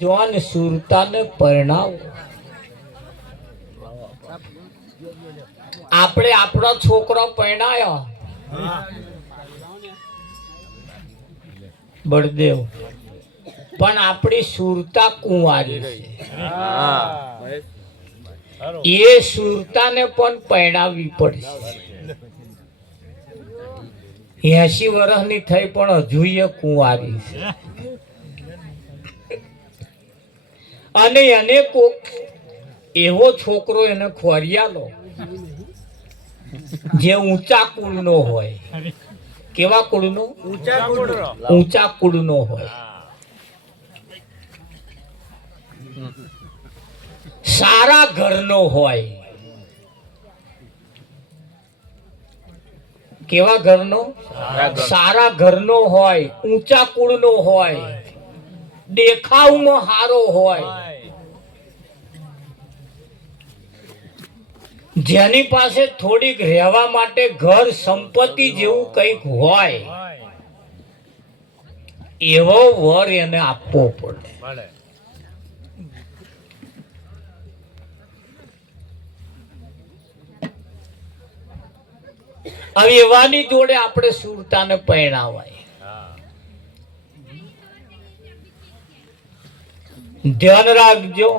John સુરતાને પરણાવો. આપણે આપણો છોકરો પરણાયો બળદેવ, પણ આપણી સુરતા કુંવારી છે. એ સુરતાને પણ પરણાવવી પડશે. 80 વર્ષની થઈ પણ હજુ એ કુંવારી છે. અને એને કોક એવો છોકરો એને ખોરિયાલો જે ઊંચા કુળનો હોય. કેવા કુળનો? ઊંચા કુળનો હોય. સારા ઘરનો હોય. કેવા ઘરનો? સારા ઘરનો હોય, ઊંચા કુળનો હોય, દેખાવમાં સારો હોય, જેની પાસે થોડીક રહેવા માટે ઘર સંપત્તિ જેવું કંઈક હોય, એવો વર એને આપવો પડે. હવે એવાની જોડે આપણે સુરતાને પરણાવાય. ધ્યાન રાખજો,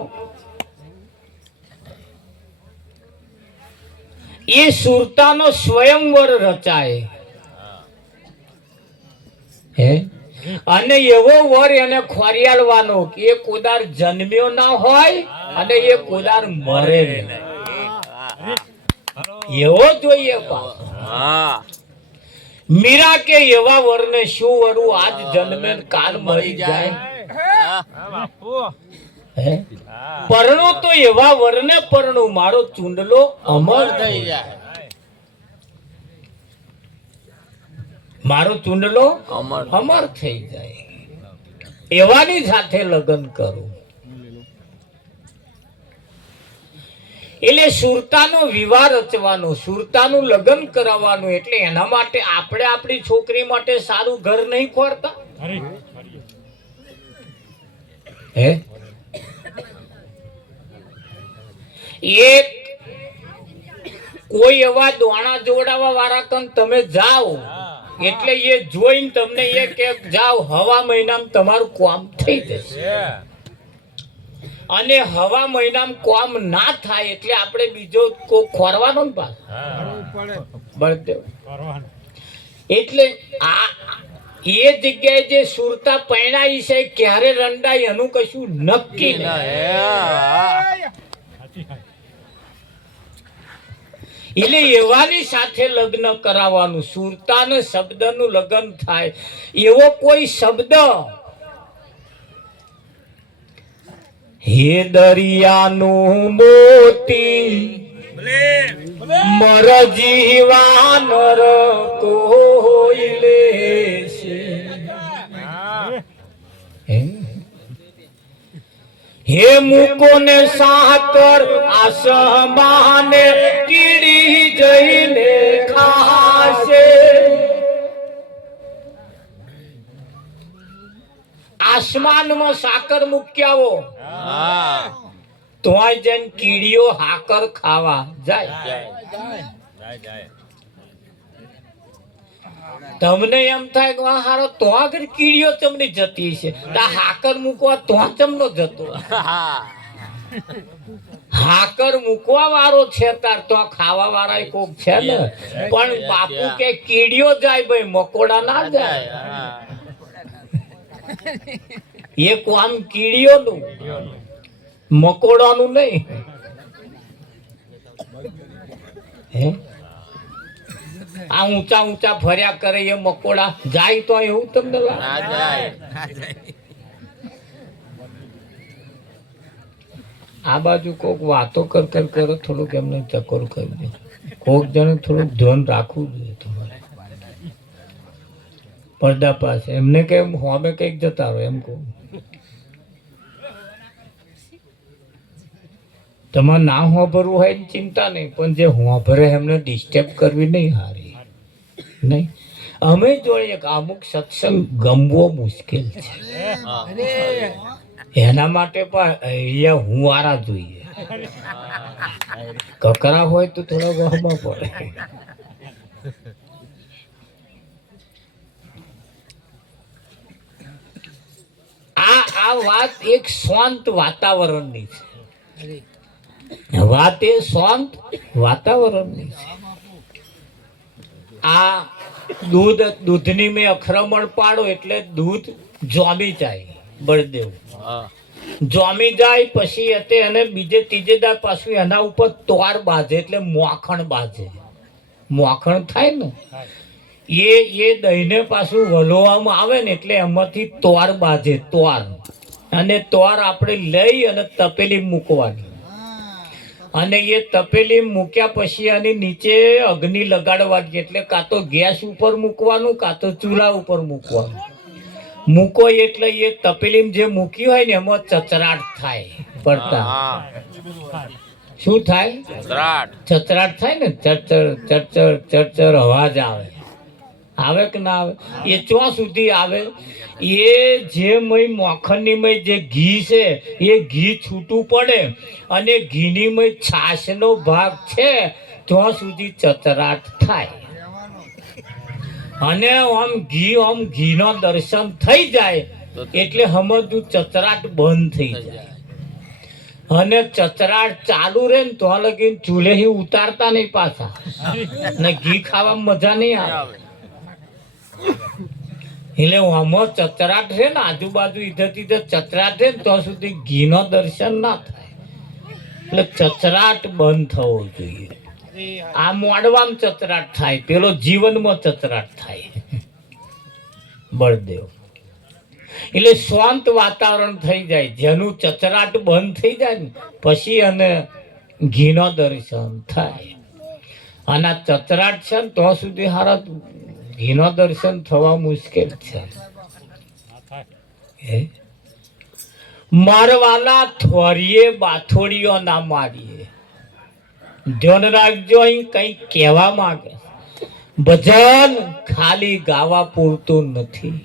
એ સુરતાનો સ્વયંવર રચાય હે, અને એવો વર એને ખોરિયાળવાનો કે એ કોદાર જન્મ્યો ના હોય અને એ કોદાર મરે નહીં. એવો જોઈએ. મીરા કે એવા વરને શું વરું, આજ જન્મે કાલ મરી જાય. પરણો તો એવા વરને પરણો, મારો ચૂંડલો અમર થઈ જાય. મારો ચૂંડલો અમર થઈ જાય. એવાની સાથે લગ્ન કરું. એટલે સુરતાનો વિવાહ રચવાનો, સુરતાનું લગ્ન કરાવવાનું. એટલે એના માટે આપણે આપણી છોકરી માટે સારું ઘર નહીં ખોરતા હે. એક કોઈ એવા દોણા જોડાવા વાળા કન તમે જાઓ એટલે એ જોઈને તમને એ કે જાઓ, હવા મહિનામાં તમારું કામ થઈ જશે. અને હવા મહિનામાં કામ ના થાય એટલે આપણે બીજો કોઈ ખોરવાનો ને પાસ બળદેવ. એટલે આ એ જગ્યાએ જે સુરતા પરણાઈ છે ક્યારે રંડાઈ એનું કશું નક્કી નહીં. એટલે એવાની સાથે લગ્ન કરાવવાનું. સુરતાને શબ્દનું લગ્ન થાય એવો કોઈ શબ્દ હે દરિયાનું મોતી મર જીવાન કોઈ લેશે. હે મૂકો ને સાકર આસમાને કીડી જઈને ખાશે. આસમાનમાં સાકર મૂક્યાવો તો જઈને કીડીઓ હાકર ખાવા જાય. તમને એમ થાય કે હારો તો આગળ કીડીઓ તમને જતી છે, હાકર મૂકવા તો ચમનો જતો. હાકર મૂકવા વાળો છે તાર તો ખાવા વાળા કોક છે ને, પણ બાપુ કે કીડીઓ જાય ભાઈ, મકોડા ના જાય. એ કામ કીડીઓનું, મકોડાનું નહીં. હે આ ઊંચા ઊંચા ફર્યા કરે એ મકોડા જાય તો એવું તમને લાગે? આ બાજુ કોક વાતો કર કરો, થોડુંક એમને ચકોર કરી દે. કોક જણે થોડુંક ધ્યાન રાખવું જોઈએ તમારે પડદા પાસે. એમને કેમ હોમે કઈક જતા રહો એમ કહું. તમારે ના હોભરવું હોય ચિંતા નહીં, પણ જે હોભરે એમને ડિસ્ટર્બ કરવી નહીં હારી નહીં. અમે જોઈએ કે અમુક સત્સંગ ગમવો મુશ્કેલ છે. એના માટે પણ અહીંયા હુંવારા જોઈએ. કકરા હોય તો થોડો વહમાં પડે. આ વાત એક શાંત વાતાવરણની છે. વાત એ શાંત વાતાવરણની છે. આ દૂધની મેં અખરમણ પાડો એટલે દૂધ જોમી જાય. બળદેવ જોમી જાય પછી અને બીજે ત્રીજે દાડ પાછું એના ઉપર તોર બાજે એટલે મોખણ બાજે. મોખણ થાય ને એ દહીંને પાછું વલોવામાં આવે ને એટલે એમાંથી તોર બાજે. તોર અને તોર આપણે લઈ અને તપેલી મૂકવાની અને એ તપેલી મૂક્યા પછી આની નીચે અગ્નિ લગાડવાની. એટલે કાં તો ગેસ ઉપર મૂકવાનું કાં તો ચૂલા ઉપર મૂકવાનું. મૂકો એટલે એ તપેલી જે મૂકી હોય ને એમાં ચચરાટ થાય. પડતા શું થાય? ચચરાટ થાય ને. ચરચર ચરચર ચરચર અવાજ આવે. આવે કે ના આવે? એ ક્યાં સુધી આવે? એ જે મય મોખણની મય જે ઘી છે એ ઘી છૂટું પડે અને ઘીની મય છાશનો ભાગ છે ત્યાં સુધી ચચરાટ થાય. અને આમ ઘીનો દર્શન થઈ જાય એટલે સમજવું ચચરાટ બંધ થઈ જાય. અને ચચરાટ ચાલુ રહે ને તો લગીને ચૂલેથી ઉતારતા નહીં પાછા. ને ઘી ખાવામાં મજા નહીં આવે. એટલે આમાં ચચરાટ છે ને આજુબાજુ ઈધર તીધર ચચરાટ છે ને ત્યાં સુધી ઘીનો દર્શન ના થાય. એટલે ચચરાટ બંધ થવો જોઈએ. આ મોડવામાં ચચરાટ થાય, પેલો જીવનમાં ચચરાટ થાય. બળદેવ એટલે શાંત વાતાવરણ થઈ જાય. જેનું ચચરાટ બંધ થઈ જાય ને પછી અને ઘીનો દર્શન થાય. અને આ ચચરાટ છે ને ત્યાં સુધી હારા ઘીનો દર્શન થવા મુશ્કેલ છે. મારવાલા થોરીએ બાથોડીઓ ના મારીએ. ધ્યાન રાખજો, અહીં કઈ કહેવા માંગે. ભજન ખાલી ગાવા પૂરતું નથી.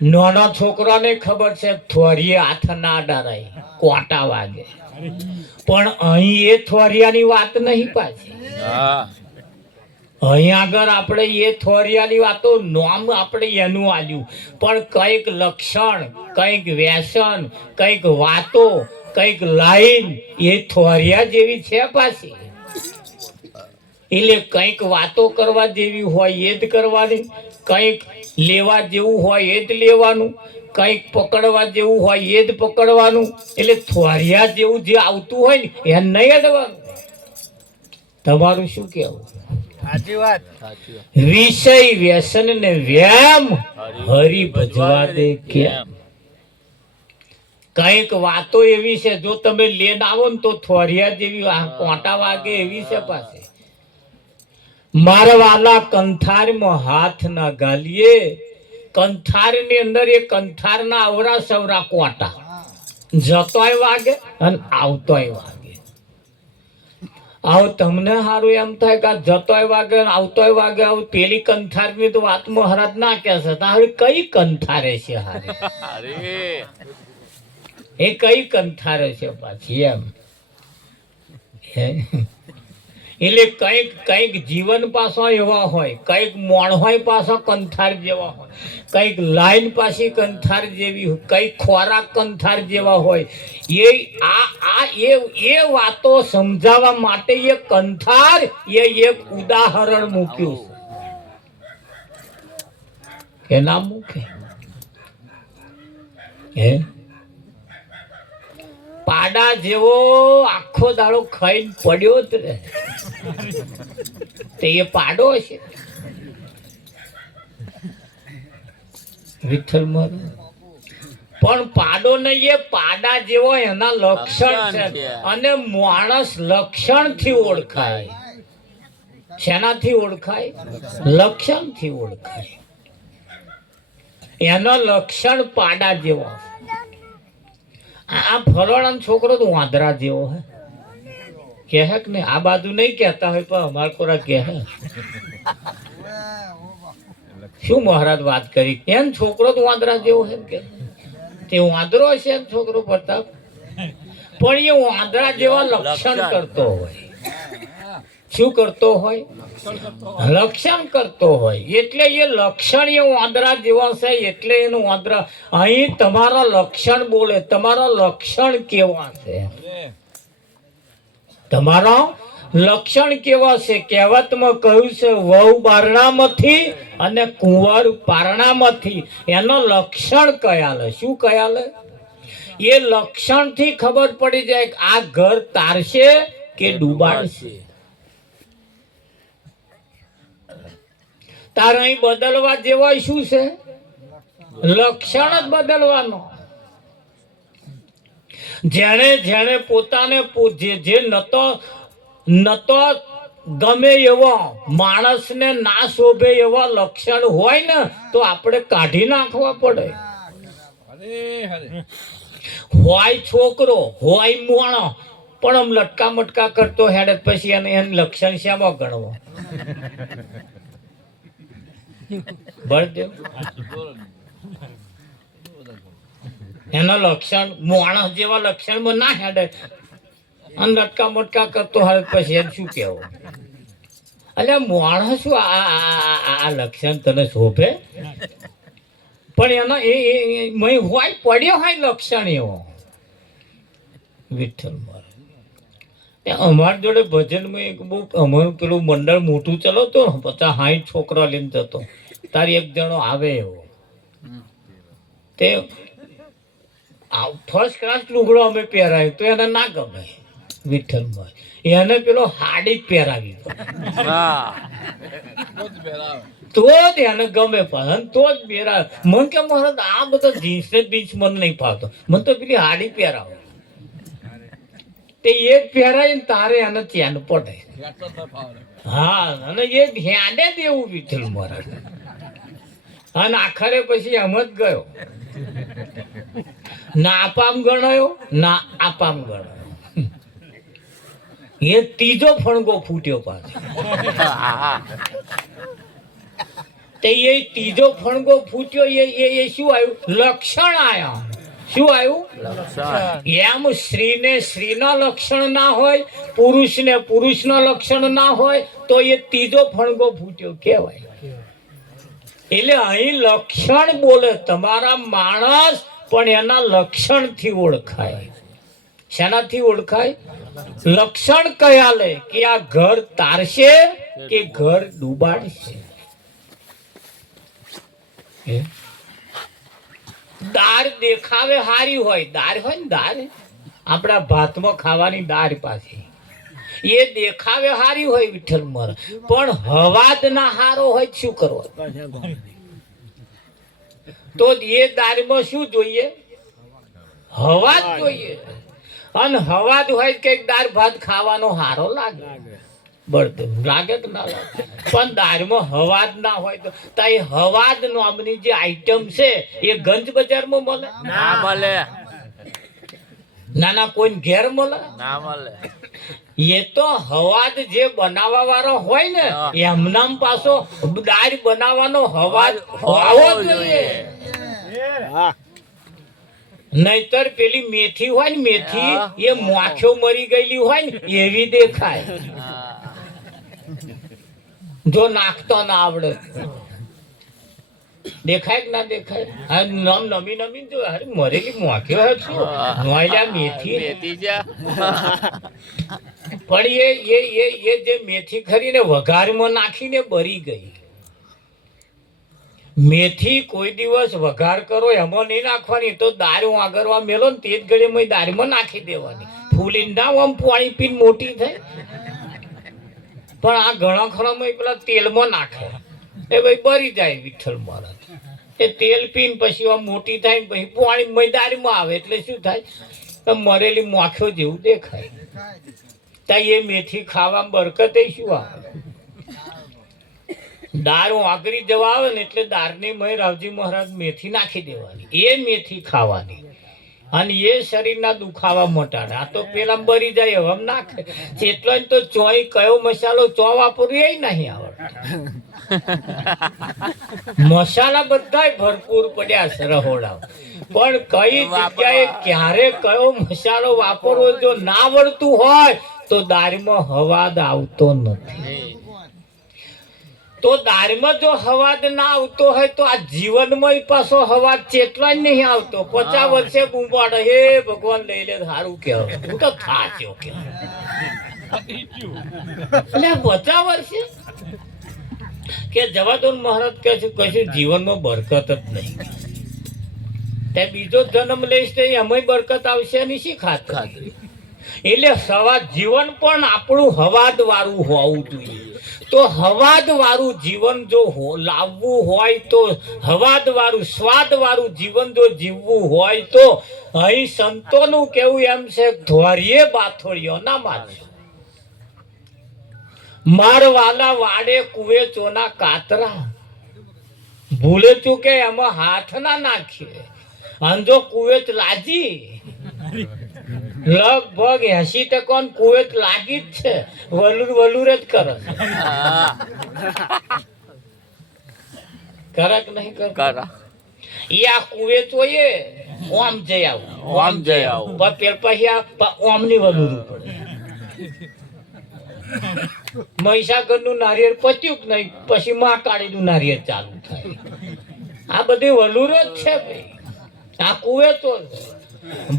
નાના છોકરાને ખબર છે થોરીએ હાથ ના ડરાય, કોટા વાગે. પણ અહીં એ થોરિયાની વાત નહીં પાછી. અહીં આગળ આપણે એ થોરિયાની વાતો નામ આપણે એનું આલ્યું. પણ કઈક લક્ષણ, કઈક વ્યસન, કઈક વાતો, કઈક લાઈન એ થોરિયા જેવી છે પાછી. એટલે કઈક વાતો કરવા જેવી હોય એ જ કરવાની, કઈક લેવા જેવું હોય એ જ લેવાનું, કઈક પકડવા જેવું હોય એ જ પકડવાનું. એટલે થોરિયા જેવું જે આવતું હોય ને એ નહીં અડવાનું. તમારું શું કેવું? વિષય વ્યસન ને વ્યામ હરી ભજવા દે કેમ. કઈક વાતો એવી છે જો તમે લેન આવો ને તો થોરિયા જેવી કોટા વાગે એવી છે પાસે. મારવાલા કંથારમાં હાથ ના ગાલીએ. કંથાર ની અંદર એ કંથાર ના અવરા સવરા કોટા જતોય વાગે અને આવતોય વાગે. આવું તમને સારું એમ થાય કે જતોય વાગે આવતોય વાગે. આવું પેલી કંથારની તો વાત મહારાજ ના કે છે. હવે કઈ કંથારે છે હારે? એ કઈ કંથારે છે પાછી એમ. એટલે કઈક કઈક જીવન પાછો એવા હોય, કઈક મોણ હોય પાછા કંથાર જેવા હોય, કઈક લાઈન પાછી કંથાર જેવી હોય, કઈક ખોરાક કંથાર જેવા હોય. એ વાતો સમજાવવા માટે એ કંથાર એ એક ઉદાહરણ મૂક્યું છે કે ના મૂકે? હે પાડા જેવો આખો દાડો ખાઈને પડ્યો જ રહે તે એ પાડો છે. વિઠ્ઠલ પણ પાડો નહીં, એ પાડા જેવો એના લક્ષણ છે. અને માણસ લક્ષણ થી ઓળખાય. શેનાથી ઓળખાય? લક્ષણ થી ઓળખાય. એનો લક્ષણ પાડા જેવો. આ ફલોડા છોકરો તો વાંદરા જેવો હે કે હે કે નહીં? આ બાજુ નહીં કહેતા હોય પણ અમાર કોરા કે હે. શું મહારાજ વાત કરી? એમ છોકરો તો વાંદરા જેવો હે કે તે વાંદરો છે એમ છોકરો પ્રતાપ, પણ એ વાંદરા જેવા લક્ષણ કરતો હોય. શું કરતો હોય? લક્ષણ કરતો હોય. એટલે એ લક્ષણ એ વાંદરા જેવા છે, એટલે એનું વાંદરા. અહીં તમારા લક્ષણ બોલે, તમારા લક્ષણ કેવા છે, તમારા લક્ષણ કેવા છે. કહેવતમાં કહ્યું છે, વહુ બારણામાંથી અને કુંવર પારણામાંથી. એનો લક્ષણ કયા લે? શું કયા લે? એ લક્ષણથી ખબર પડી જાય કે આ ઘર તારશે કે ડૂબાડશે. તારે અહીં બદલવા જેવા શું છે? લક્ષણ જ બદલવાનો. જેણે જેણે પોતાને જે નતો ગમે એવો માણસને ના શોભે એવા લક્ષણ હોય ને, તો આપણે કાઢી નાખવા પડે. હોય છોકરો, હોય મોણો, પણ આમ લટકા મટકા કરતો હેડે, પછી એને લક્ષણ શામાં ગણવો? બળદેવ એના લક્ષણ માણસ જેવા લક્ષણમાં ના હેડે અને લટકા મટકા કરતો હોય, પછી એમ શું કેવું? એટલે માણસ શું આ લક્ષણ તને શોભે? પણ એનો એ હોય પડ્યો હોય લક્ષણ એવો. વિઠ્ઠલ મારે અમારી જોડે ભજનમાં એક બહુ અમારું પેલું મંડળ મોટું ચલાવતો, 50-60 છોકરા લઈને જતો. તારી એક જણો આવે એવો, તે ફર્સ્ટ ક્લાસ લુગડો અમે પહેરાવ્યો તો એને ના ગમે. વિઠ્ઠલમાં એને પેલો હાડી પહેરાવી તો જ એને ગમે, પણ તો જ પહેરાવે. મને કે મારે આ બધો જીન્સ ને બીન્સ મને નહીં ફાવતો, મને તો પેલી હાડી પહેરાવો. તે એ પહેરાવીને તારે એને ચેન પડે. હા, અને એ ધ્યાને દેવું વિઠ્ઠલ મહારાજ. અને આખરે પછી એમ જ ગયો. ના આપામ ગણાયો, ના આપામ ગણાયો. એ ત્રીજો ફણગો ફૂટ્યો પાછો. તે એ ત્રીજો ફણગો ફૂટ્યો, એ શું આવ્યું? લક્ષણ આવ્યા. શું આવ્યું? એમ સ્ત્રીને સ્ત્રીના લક્ષણ ના હોય, પુરુષને પુરુષના લક્ષણ ના હોય, તો એ ત્રીજો ફણગો ફૂટ્યો કહેવાય. એટલે અહીં લક્ષણ બોલે. તમારા માણસ પણ એના લક્ષણથી ઓળખાય. શેનાથી ઓળખાય? લક્ષણ કયા લે કે આ ઘર તારશે કે ઘર ડૂબાડશે. દાળ દેખાવે હારી હોય, દાળ હોય ને, દાળ આપણા ભાતમાં ખાવાની દાળ પાછી એ દેખાવે હારી હોય વિઠ્ઠલ મર, પણ હવાદ ના હારો હોય શું કરવો? તો એ દાળમાં શું જોઈએ? હવાદ જોઈએ. અને હવાદ હોય કઈક દાળ ભાત ખાવાનો હારો લાગે, બળદેવ લાગે કે ના લાગે? પણ દાળમાં હવાદ ના હોય તો તાઈ હવાદ નામની જે આઈટમ છે એ ગંજ બજારમાં મળે? ના મળે. ના કોઈ ઘેર મળે? ના મળે. એ તો હવાદ જે બનાવવા વાળો હોય ને, એમનામ પાછો દાળ બનાવવાનો હવાદ હોવો જોઈએ. નહીતર પેલી મેથી હોય ને, મેથી એ માખીઓ મરી ગયેલી હોય ને એવી દેખાય, જો નાખતો ના આવડે. દેખાય કે ના દેખાય? નમી નમી જો મરેલી માખીઓ હોય શું નોયલા મેથી. પણ એ જે મેથી ખરીને વઘારમાં નાખીને બરી ગઈ. મેથી કોઈ દિવસ વઘાર કરો એમાં નહીં નાખવાની, તો દારૂ આગળવા મેલો ને તે જ ઘડીમાં દારૂમાં નાખી દેવાની. ફૂલીને ના આમ પાણી પીને મોટી થાય. પણ આ ઘણા ખરામાં પેલા તેલમાં નાખે એ ભાઈ બરી જાય વિઠ્ઠલ મહારાજ. એ તેલ પીને પછી આમ મોટી થાય, પછી પાણી દારૂમાં આવે એટલે શું થાય? મરેલી માખીઓ જેવું દેખાય. ત્યાં એ મેથી ખાવામાં બરકત શું આવે? દાળ વાગરી જવા આવે ને એટલે દાળની મય રાવજી મહારાજ મેથી નાખી દેવાની, એ મેથી ખાવાની, અને એ શરીરના દુખાવા મટાડે. આ તો પેલા બરી જાય હવે નાખે. એટલો જ તો ચોય કયો મસાલો ચો વાપરવી એ નહીં આવડતો. મસાલા બધા ભરપૂર પડ્યા છે રહોડા. પણ કઈ જગ્યાએ ક્યારે કયો મસાલો વાપરવો જો ના આવડતું હોય તો દાળમાં હવાદ આવતો નથી. તો દાળમાં જો હવાદ ના આવતો હોય તો આ જીવનમાં પાછો હવાદ ચેટલા જ નહીં આવતો. 50 વર્ષે બૂંબાડે હે ભગવાન લઈ લે સારું કહેવાય. હું તો થાચ્યો કહેવાય એટલે 50 વર્ષે કે જવાદોન મહારાજ કહે છે કશું જીવનમાં બરકત જ નહીં. તે બીજો જન્મ લઈશ તો એમાંય બરકત આવશે ની શી ખાતરી. એટલે સવા જીવન પણ આપણું હવાદ વાળું હોવું જોઈએ. તો હવાદ વાળું જીવન જો લાવવું હોય તો હવાદ વાળું સ્વાદ વાળું જીવન જો જીવવું હોય તો અહીં સંતોનું કેવું એમ છે ધોરીએ બાથોડીઓ ના મારે. મારવાલા વાડે કુએ ચોના કાતરા ભૂલે ચૂકે એમાં હાથ ના નાખીએ. અંજો કુવેત લાજી લગભગ 80% કુવેત લાગી જ છે. વલુર જ કરે કરક નહીં કર ઈ આ કુવેત હોય ઓમ જઈ આવું પછી ઓમ ની વલુર પડે. મહીસાગર નું નારિયેળ પત્યું કે નહીં પછી મહાકાળી નું નારિયેળ ચાલુ થાય. આ બધી વલુર જ છે ભાઈ. આ કુવે તો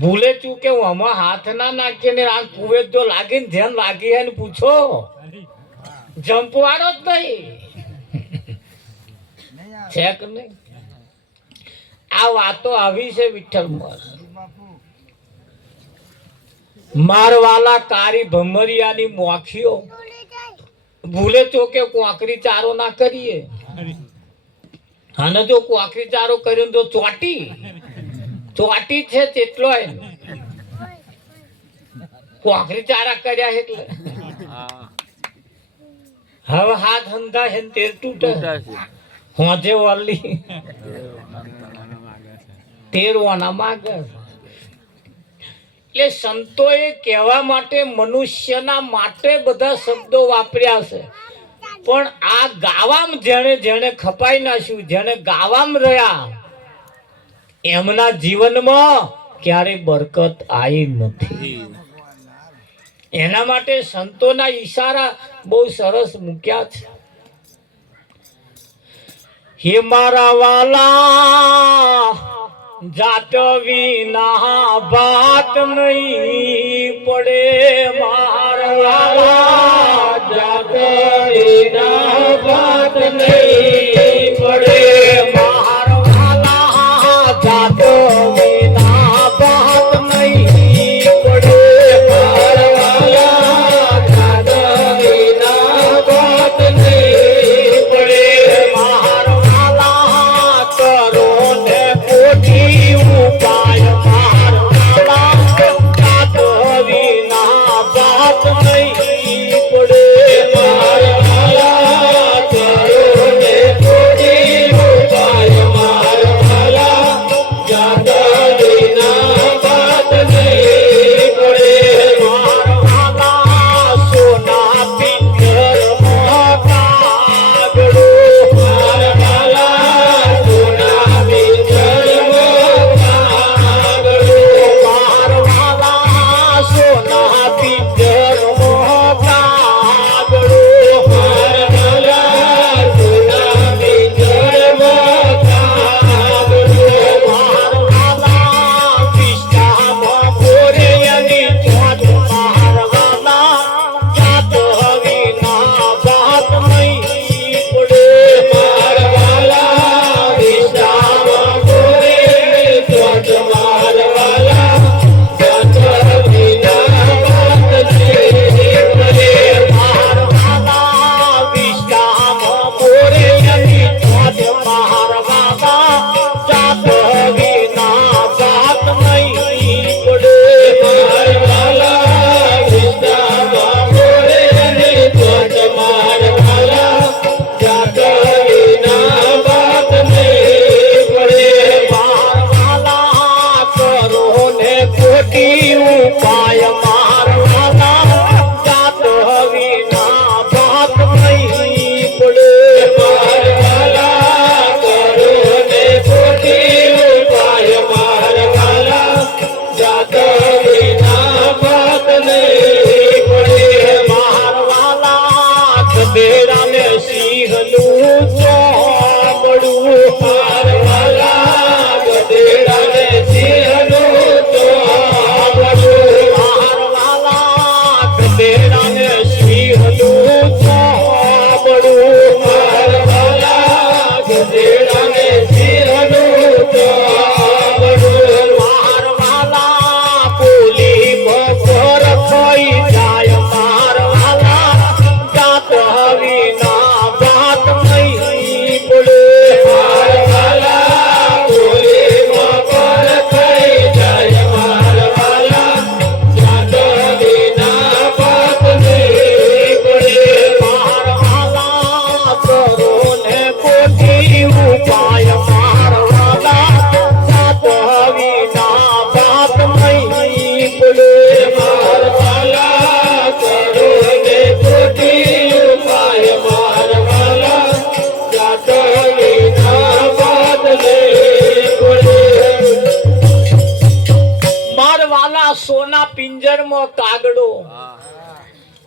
ભૂલે ચૂકે હું આમાં હાથ ના નાખીએ ને આ કુવે જો લાગે ને ધ્યાન લાગી હે ને પૂછો જંપવાળો જ નહીં છે કે નહીં. આ વાતો આવી છે વિઠ્ઠલ મારવાલા કારી ભમરિયાની મોખીઓ ભૂલે ચોકે કોકરી ચારો ના કરીએ. અને જો કોકરી ચારો કર્યો તો ચોટી છે તેટલો કોકરી ચારા કર્યા એટલે હવે હાથ હંધા છે ને તેર તૂટે હોજે વાલી તેરવાના માગે. એટલે સંતોએ કહેવા માટે મનુષ્યના માટે બધા શબ્દો વાપર્યા છે. પણ આ ગાવામ જેણે ખપાઈ નાખ્યું જેણે ગાવામ રહ્યા એમના જીવનમાં ક્યારે બરકત આવી નથી. એના માટે સંતોના ઈશારા બહુ સરસ મૂક્યા છે. હે મારા વાલા જાત વિના બાત નહીં પડે. મારા વાલા જાત વિના બાત નહીં પડે. મારા વાલા જાત વિના બાત નહીં પડે. મારા વાલા જાત વિના બાત નહીં પડે. મારા વાલા કરો ને કોટી ઉપાય. મારા વાલા જાત વિના બાત નહીં પડે. મારા વાલા કરો ને કોટી ઉપાય. મારા વાલા જાત વિના બાત નહીં પડે. મારા વાલા સોના પિત્તર મોકાગડો. મારા વાલા સોના પિત્તર મોકાગડો. મારા વાલા સોના પિત્તર મોકાગડો. મારા વાલા સોના પિત્તર મોકાગડો. મારા વાલા વિષ્ટામાં ભોરે અને ચોથ. મારા વાલા જાત વિના બાત નહીં પડે. મારા વાલા વિષ્ટામાં ભોરે અને ચોથ. મારા વાલા જાત વિના બાત નહીં પડે. મારા વાલા વિષ્ટામાં ભોરે અને ચોથ. મારા વાલા જાત વિના બાત નહીં પડે. મારા વાલા વિષ્ટામાં ભોરે અને ચોથ. મારા વાલા જાત વિના બાત નહીં પડે. મારા વાલા કરો ને કોટી ઉપાય. મારા વાલા જાત વિના બાત નહીં પડે. મારા વાલા કરો ને કોટી ઉપાય. મારા પેલા સોના પિંજરમાં કાગડો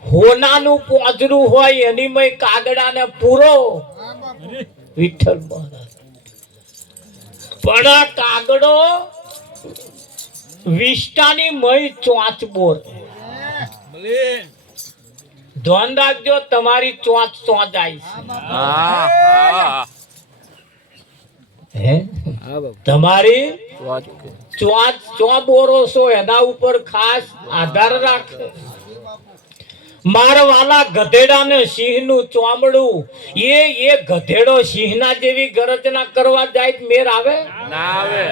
હોનાનું પોજરું હોય એની મય કાગડાને પૂરો વિઠ્ઠલ મહારાજ પણ આ કાગડો વિષ્ટાની મય ચોંચ બોર ધ્યાન રાખજો તમારી ચોંચ ચોંચાઈ છે તમારી ચોંચ ચો બોરો છો એના ઉપર ખાસ આધાર રાખે મારવાલા ગધેડા ને સિંહ નું ચોમડું એ ગધેડો સિંહ ના જેવી ગરજના કરવા જાય મેર આવે ના આવે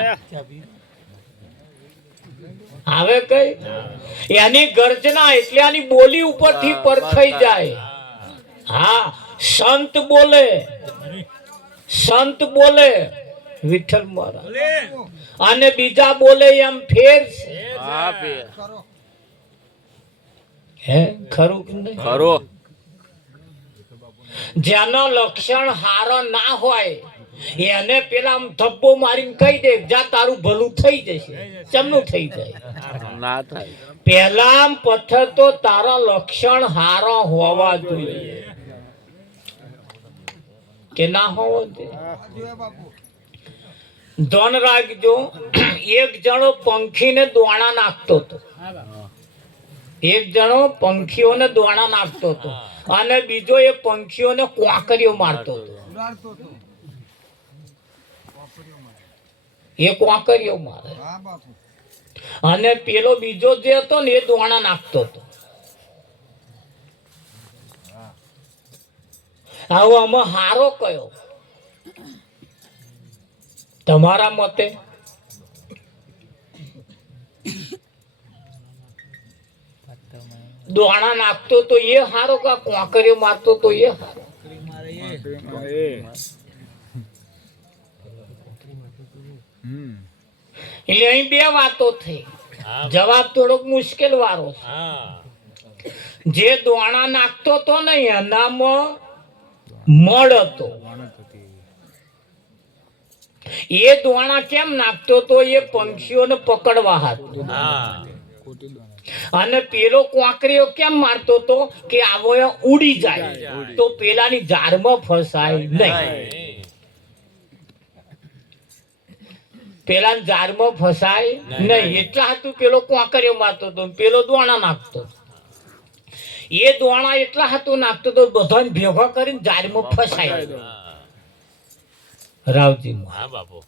આવે કઈ એની ગર્જના એટલે આની બોલી ઉપરથી પરખાઈ જાય હા સંત બોલે વિઠ્ઠલ મહારાજ અને બીજા બોલે એમ ફેર હે ખરું કે નહીં ખરું જેનો લક્ષણ હારો ના હોય એને પેલા ધબ્બો મારીને કહી દે જા તારું ભલું થઈ જશે ચમનું થઈ જાય ના થાય પેલા પથ્થર તો તારા લક્ષણ હારો હોવા જોઈએ કે ના હોવો જોઈએ ધન રાખજો એક જણો પંખીને દોણા નાખતો હતો એક જણો પંખીઓને દોણા નાખતો હતો અને બીજો એ પંખીઓને કોકરીઓ મારતો હતો એ કોકરીઓ મારે અને પેલો બીજો જે હતો ને એ દોણા નાખતો હતો આવો આમાં હારો કયો તમારા મતે દોણા નાખતો તો એ હારો કા કોકરીઓ મારતો તો એ હારો એટલે અહીં બે વાતો થઈ જવાબ થોડોક મુશ્કેલ વાળો જે દોણા નાખતો તો ને એનામાં મળ હતો એ દોણા કેમ નાખતો તો એ પંખીઓને પકડવા હતું અને પેલો કોકરીઓ કેમ મારતો તો કે આવો ઉડી જાય તો પેલાની જારમાં ફસાય નહીં પેલા જારમાં ફસાય નહીં એટલા હતું પેલો કોકરીઓ મારતો હતો પેલો દોણા નાખતો એ દોણા એટલા હતું નાખતો તો બધાને ભેગા કરીને જારમાં ફસાય રાવજી બાપુ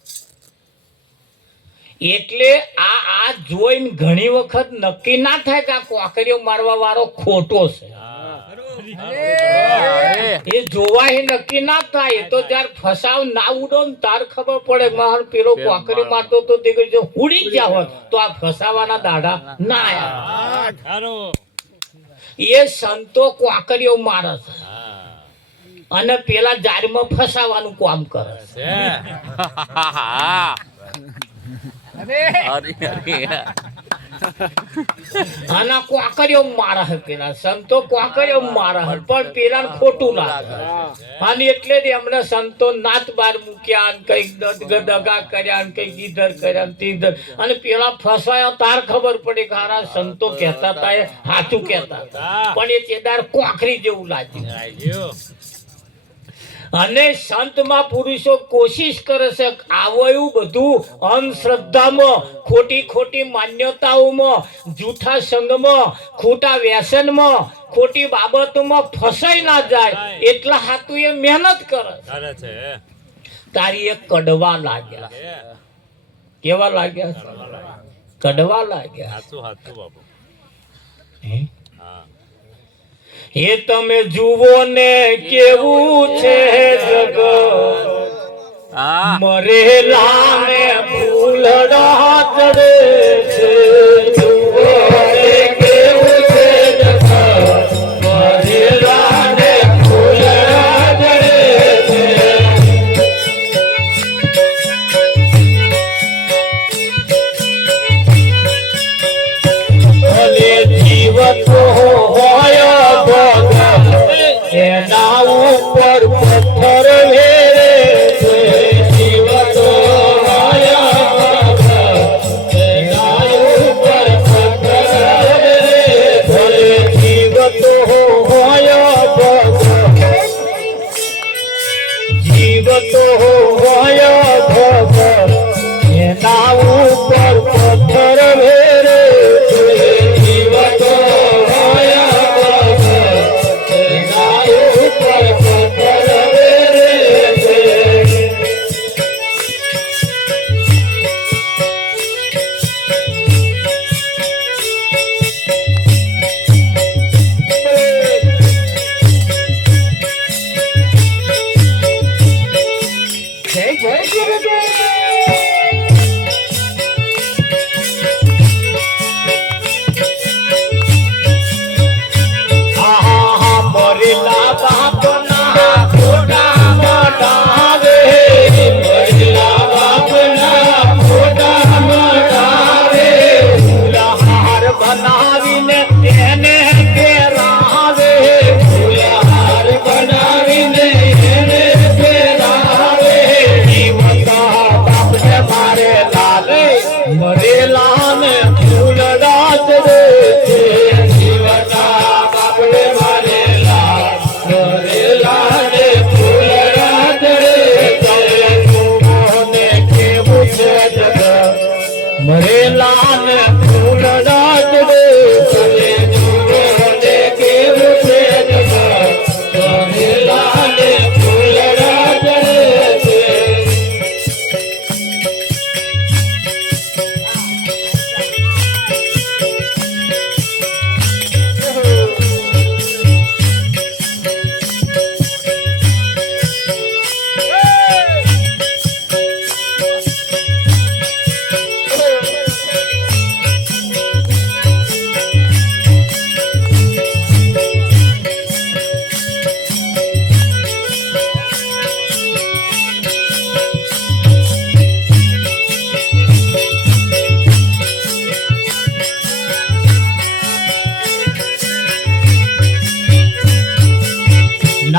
એટલે આ જોઈને ઘણી વખત નક્કી ના થાય કે આ કોકરીઓ મારવા વાળો ખોટો છે એ જોવાય નક્કી ના થાય તો જયારે ફસાવ ના ઉડો ને તાર ખબર પડે માર પેલો કોકરીઓ મારતો તો તે જો ઉડી ગયા હોત તો આ ફસાવાના દાડા ના આયા એ સંતો કોકરીઓ મારે છે અને પેલા જારમાં ફસાવાનું કામ કરે છે આના કોકરીઓ મારા હે પેલા સંતો કોકરીઓ મારા હે પણ પેલા ખોટું લાગે અને એટલે જ એમને સંતો નાત બાર મૂક્યા અને કઈક દગા કર્યા અને કઈક ઈધર કર્યા તીધર અને પેલા ફસાયા તાર ખબર પડી કે હારા સંતો કહેતા હતા એ સાચું કહેતા હતા પણ એ ચેદાર કોકરી જેવું લાગ્યું અને સંતમાં પુરુષો કોશિશ કરે છે આવો એવું બધું અંધશ્રદ્ધામાં ખોટી માન્યતાઓમાં જૂઠા સંગમાં ખોટા વ્યસનમાં ખોટી બાબતોમાં ફસાઈ ના જાય એટલા હાથું એ મહેનત કરે છે તારી એક કડવા લાગ્યા કેવા લાગ્યા કડવા લાગ્યા એ તમે જુઓ ને કેવું છે જગ મરેલા ને ફૂલડા ચડે છે જુઓ ને કેવું છે જગ મરેલા ને ફૂલડા ચડે છે અને જીવતો હોય એના ઉપર પથ્થર વેરે છે જીવતો એના ઉપર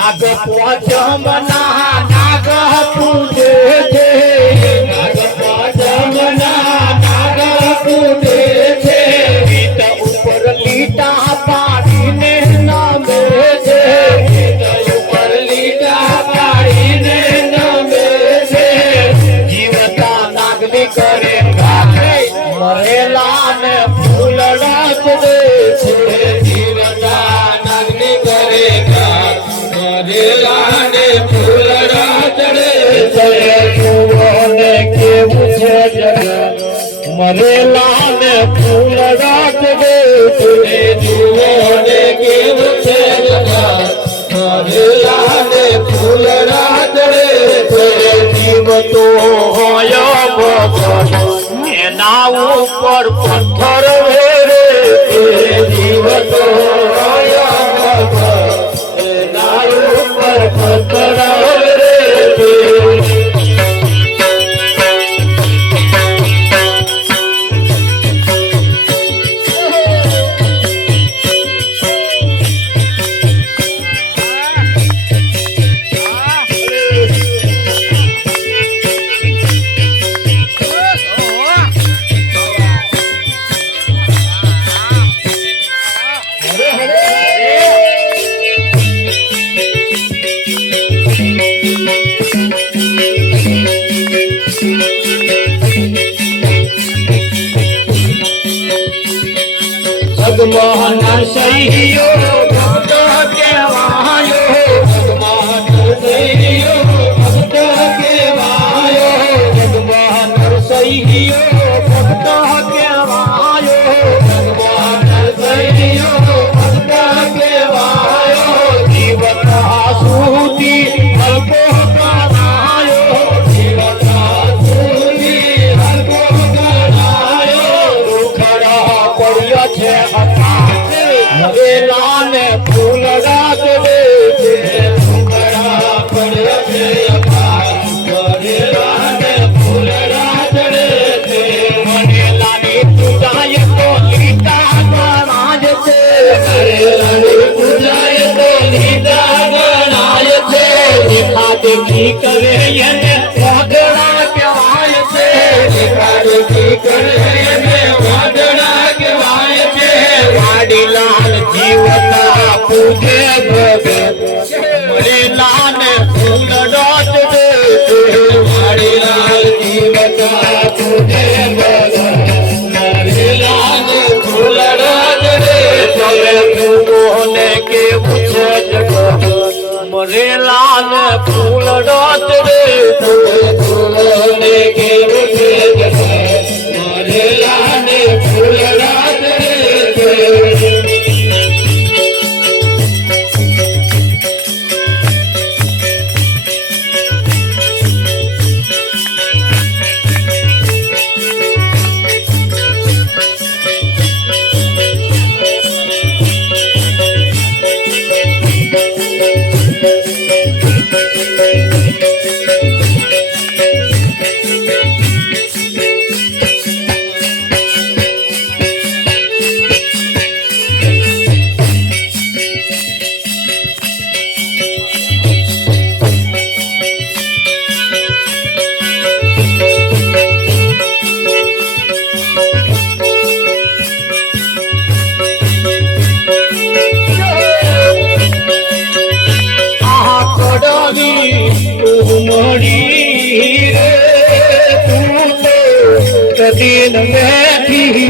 નાગ પોચમ ના નાગ પૂજે છે નાગ પોચમ ના નાગ પૂજે છે ગીત ઉપર લીટા પાડીને નમે છે ગીત ઉપર લીટા પાડીને નમે છે જીવતા નાગની કરે ગાથે મરેલા ને ફૂલડા ચડે છે જીવતા નાગની કરે મરેલા ને ફૂલડા ચડે છે જુઓને કેવું છે જગત મરેલા ને ફૂલડા ચડે છે જુઓને કેવું છે જગત મરેલા ને ફૂલડા ચડે છે જીવતો હોય ભગવાન એના ઉપર પથ્થર વેરે જીવતો હોય ભગવાન એના ઉપર પથ્થર વેરે ભગવાન સહીયો ભક્ત કેવાયો ભગવાન સહીયો ભક્ત કેવાયો ભગવાન સહીયો ભક્ત કેવાયો ભગવાન સહીયો ભક્ત કેવાયો જીવતા સુધી હલકો કરાયો જીવતા સુધી હલકો કરાયો દુખડા પડ્યા છે મરેલા ને ફૂલડા ચડે છે ફૂલડા પડ્યા છે મરેલા ને ફૂલડા ચડે છે મરેલાની પૂજાય તો લીટા ગણાય છે મરેલાની પૂજાય તો લીટા ગણાય છે દેખા દેખી કરે એને વાદળા કહેવાય છે દેખા દેખી કરે એને વાદળા કહેવાય છે વાડીલાલ જીવતા પૂજે ભગત મરેલા ને ફૂલડો ચડે છે વાડીલાલ જીવતા પૂજે ભગત મરેલા ને ફૂલડો ચડે છે તુમોને કેવું છે જગત મરેલા ને ફૂલડો ચડે છે તુમોને કેવું છે જગત મરેલા ને ફૂલડા ચડે છે दिन बैठी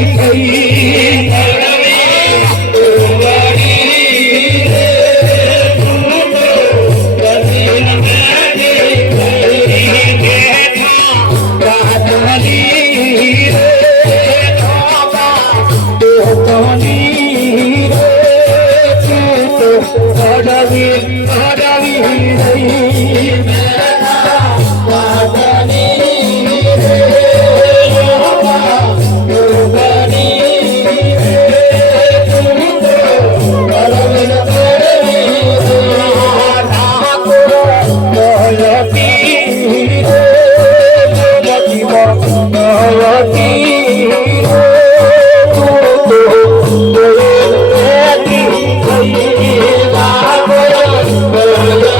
Thank you.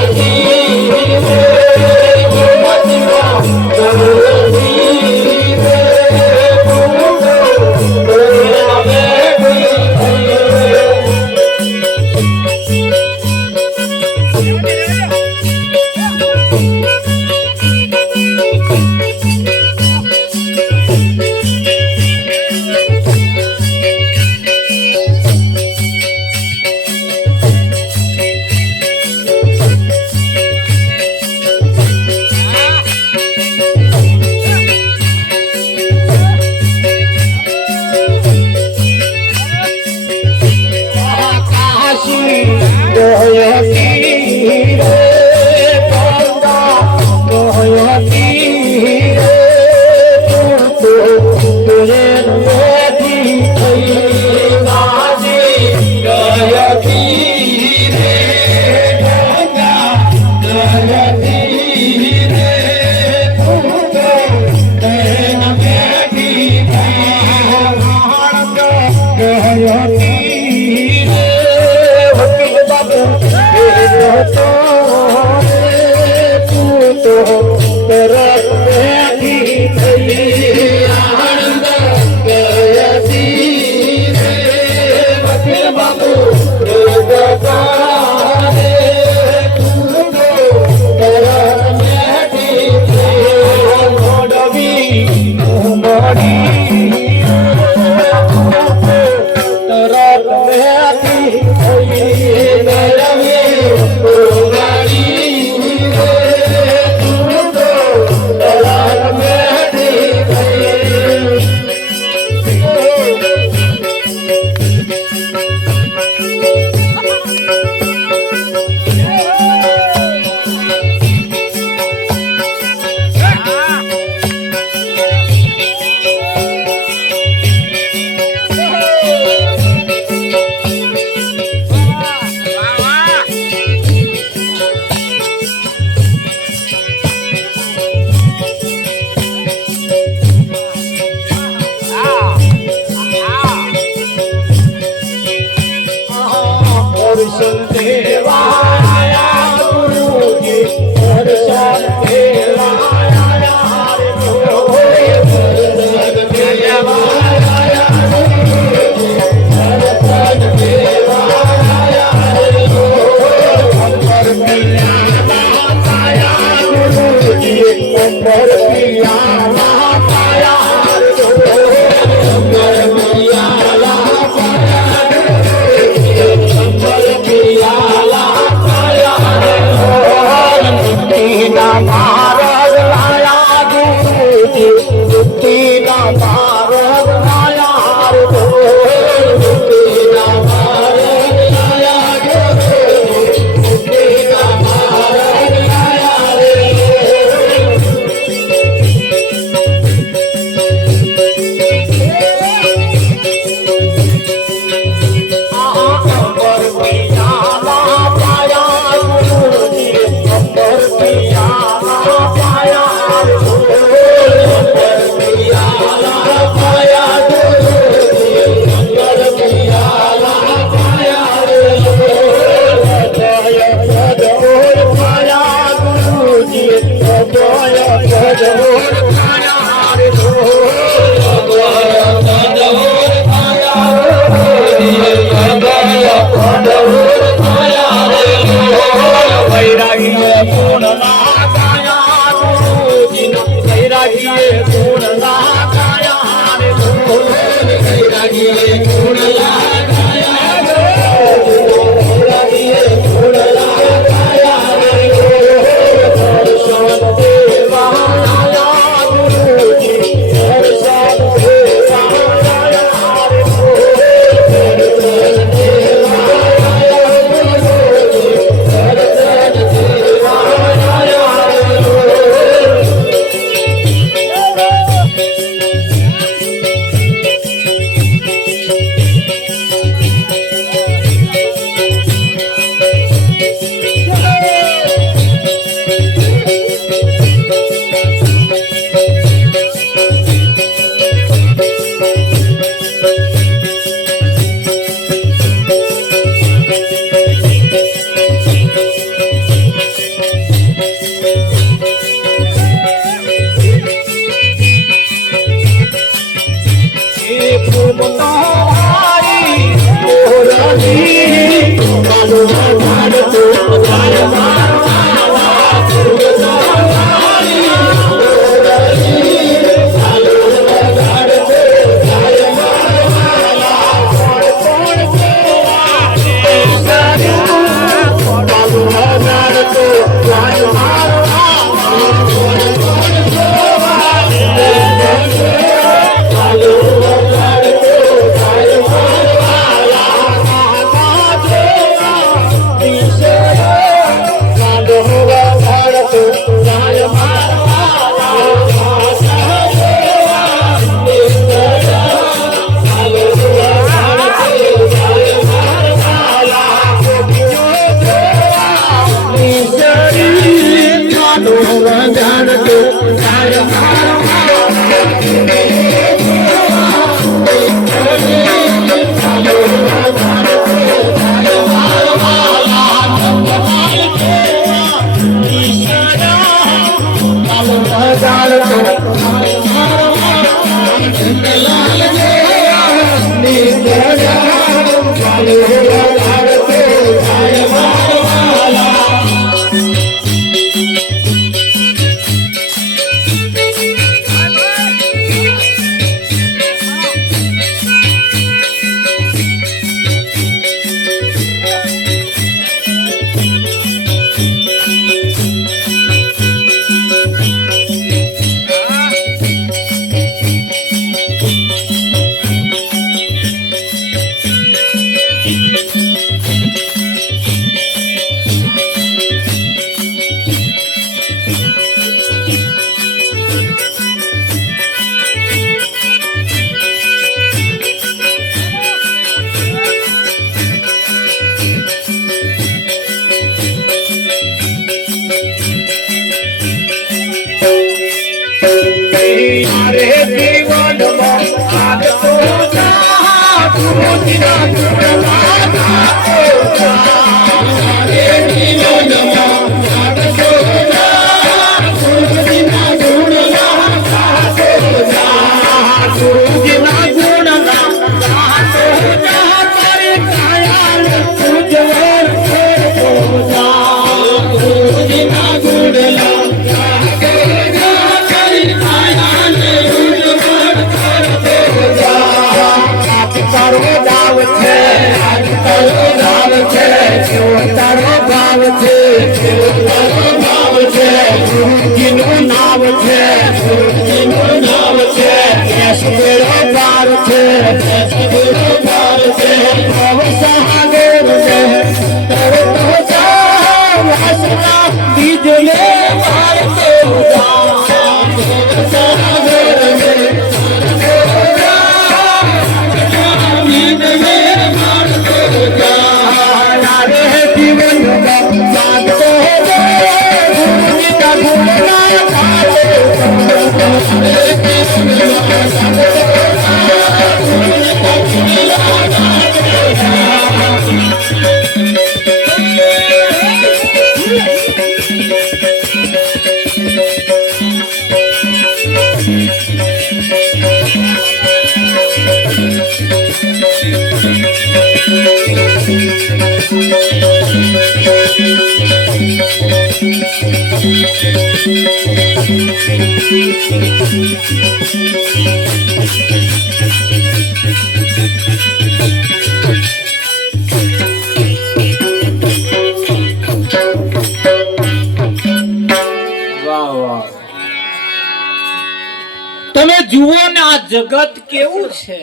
તમે જુઓ ને આ જગત કેવું છે.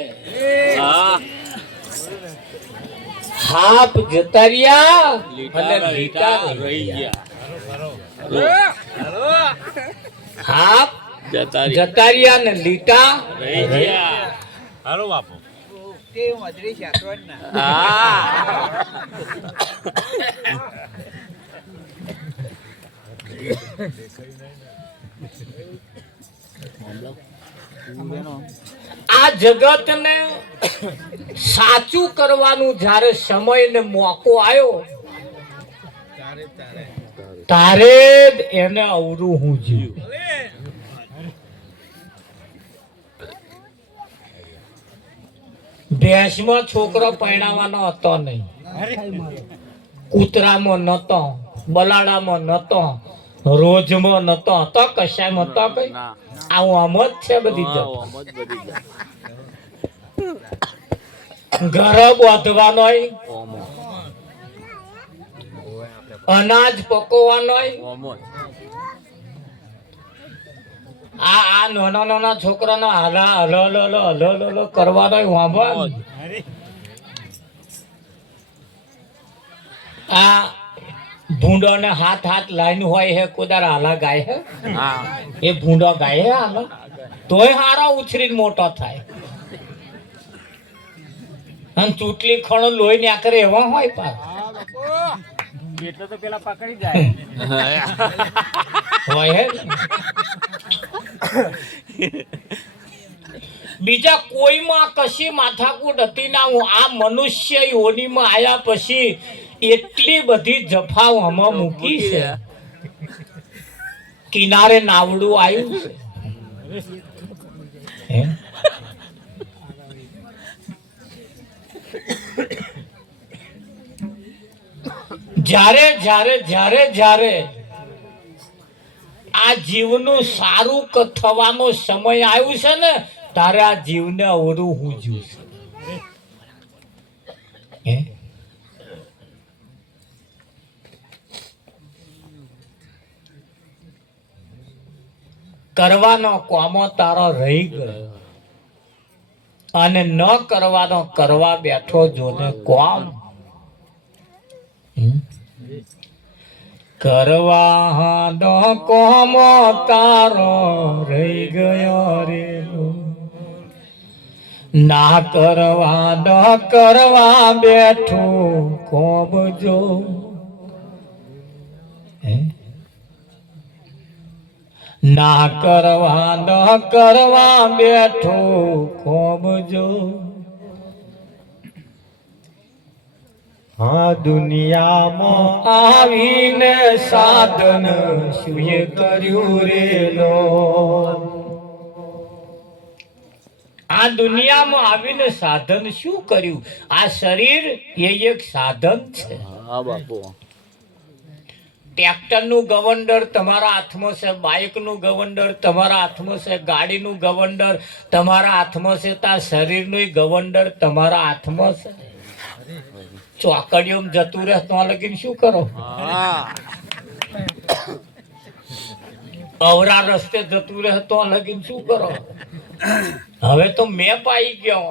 હાપ જતા રહ્યા અને લીટા રહી ગયા. હાપ જતા રહ્યા ને લીટા રહી ગયા. હાલો બાપુ આ જગત ને સાચું કરવાનું જ્યારે સમય ને મોકો આવ્યો તારે જ એને અવરું હું જીવ. ભેંસમાં છોકરો પરણાવવાનો હતો નહીં, કૂતરામાં નતો, બલાડામાં નતો, રોજમાં નતો, હતો કશાયમાં હતો કઈ. આવું આમ જ છે બધી. ઘર બાંધવાનો, અનાજ પકવવાનો, આ નાના નાના છોકરાનો હલો કરવાનો. આ ભૂંડો ને હાથ લાઈન હોય હે, કોદાર હાલા ગાય હે. એ ભૂંડો ગાય હે હાલા તોય હારો ઉછરીને મોટો થાય. અને ચૂંટલી ખણો લોહી ને આખરે એવા હોય પાછ એટલે તો પેલા પકડી જાય હોય હે. બીજા કોઈમાં કશી માથાકૂટ હતી ના. હું આ મનુષ્ય યોનીમાં આયા પછી એટલી બધી જફાઓ આમાં મૂકી છે. કિનારે નાવડું આવ્યું છે. જ્યારે જ્યારે જ્યારે જ્યારે આ જીવનું સારું થવાનો સમય આવ્યું છે ને, તારે આ જીવને અવરું હું જોઈશ. કરવાનો કોમો તારો રહી ગયો અને ન કરવાનો કરવા બેઠો જોને કોમ. કરવાનો કોમો તારો રહી ગયો રે, ના કરવાનો કરવા બેઠો કોમ જો. ના કરવાનો કરવા બેઠો કોમ જો. આ દુનિયામાં આવીને સાધન શું કર્યું રે લો. આ દુનિયામાં આવીને સાધન શું કર્યું? આ શરીર એ એક સાધન છે. ટ્રેક્ટરનું ગવંડર તમારા હાથમાં છે, બાઇકનું ગવંડર તમારા હાથમાં છે, ગાડીનું ગવંડર તમારા હાથમાં છે, તાર શરીરનું ગવંડર તમારા હાથમાં છે. ચોકડીઓમાં જતું રહે તો લગીને શું કરો? અવરા રસ્તે જતું રહે તો લગીને શું કરો? હવે તો મેપ આવી ગયો.